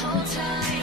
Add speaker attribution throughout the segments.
Speaker 1: whole time.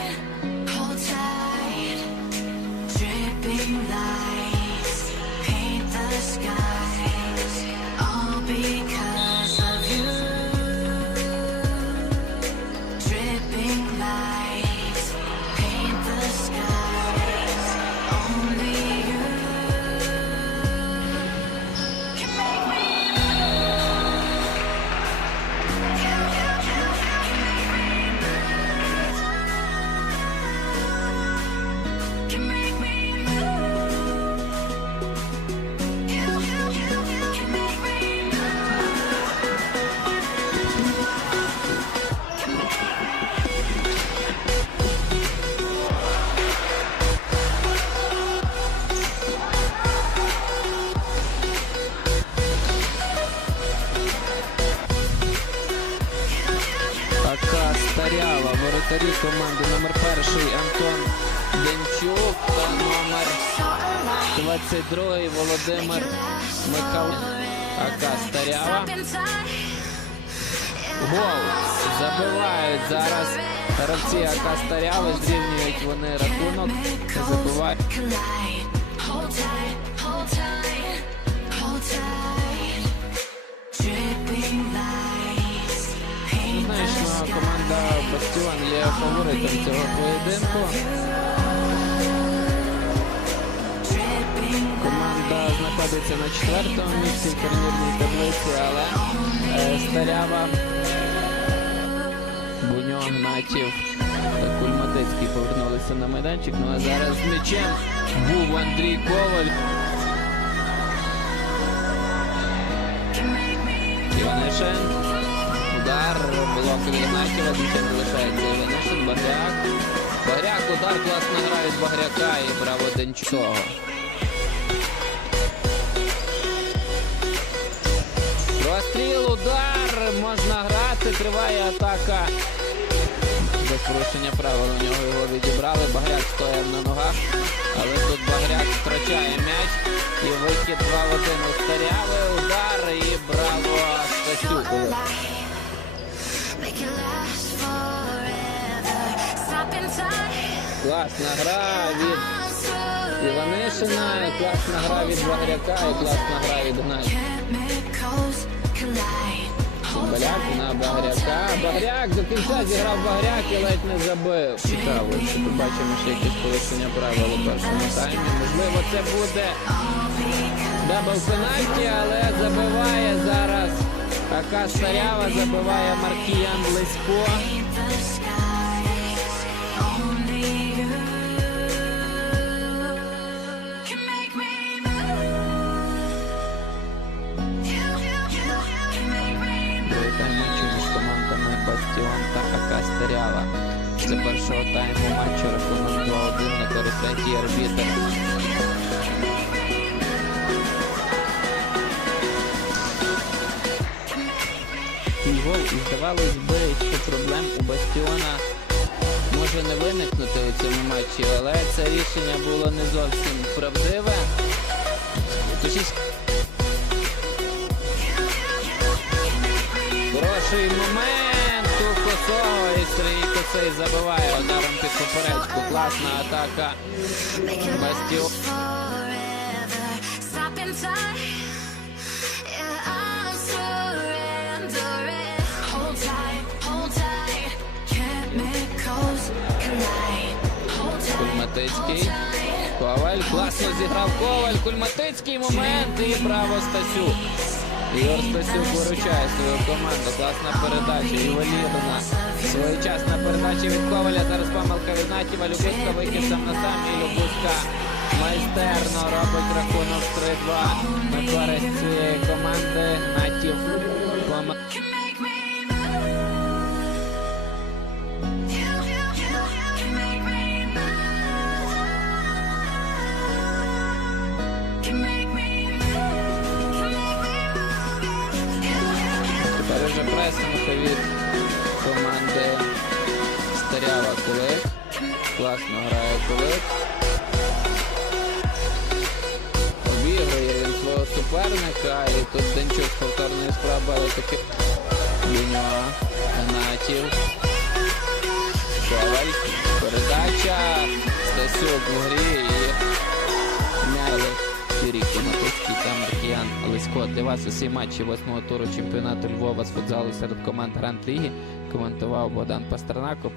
Speaker 2: Така старява, воротарі команди номер перший Антон Демчук та номер 22 Володимир Михайлович. Ака старява. Гол забивають зараз гравці АК Старяви, зрівнюють вони рахунок. Не Бастіон є фаворитом цього поєдинку. Команда знаходиться на четвертому місці в турнірній таблиці, але е, Старява, Буньо, Гнатів та Кульматицький повернулися на майданчик. Ну а зараз з м'ячем був Андрій Коваль. Іванишин. Удар, блок від Гнатєва, нічим не лишається Іванишин, Багряк. Багряк, удар, класно гра від Багряка і браво Денчого. Розстріл, удар, можна грати, триває атака. Без порушення правил у нього його відібрали. Багряк стояв на ногах, але тут Багряк втрачає м'яч. І вихід 2 в 1 у удар і браво Стасюк. Класна гра від Іванишина, класна гра від Багряка і класна гра від.
Speaker 1: Hold
Speaker 2: Поляк на Багряка. Багряк до кінця зіграв Багряк і ледь не забив. Цікаво, що побачимо ще якесь порушення правил у першому таймі. Можливо, це буде дабл пенальті, але забиває зараз. Ака Старява забиває Маркіян Лисько.
Speaker 1: the skies. Only you can make me move. You, you, you, you can make me move.
Speaker 2: Великий матчу між командами Бастіон та АК Старява. Це першого тайму матчу рахунок 2-1 на користь третій арбітр. Гол і здавалось би, що проблем у Бастіона може не виникнути у цьому матчі, але це рішення було не зовсім правдиве. Хороший момент у косого і Сергій Косий забиває ударом під поперечку. Класна атака.
Speaker 1: Make
Speaker 2: Кульматицький. Коваль класно зіграв Коваль. Кульматицький момент і право Стасюк. Ігор Стасюк виручає свою команду. Класна передача. Ювелірна. Своєчасна передача від Коваля. Зараз помилка від Натіва. Любуська вихід сам на сам. І Любуська майстерно робить рахунок 3-2 на користь цієї команди. Натів. Пома- дуже пресинг від команди Старява Кулик. Класно грає Кулик. Обігрує він свого суперника і тут Денчук повторної спроби, але таки Юніо Гнатів. Коваль. Передача. Стасюк в грі. Юрій Кліматицький та Маркіян Лисько. Для вас усі матчі восьмого туру чемпіонату Львова з футзалу серед команд Гранд Ліги коментував Богдан Пастернаков.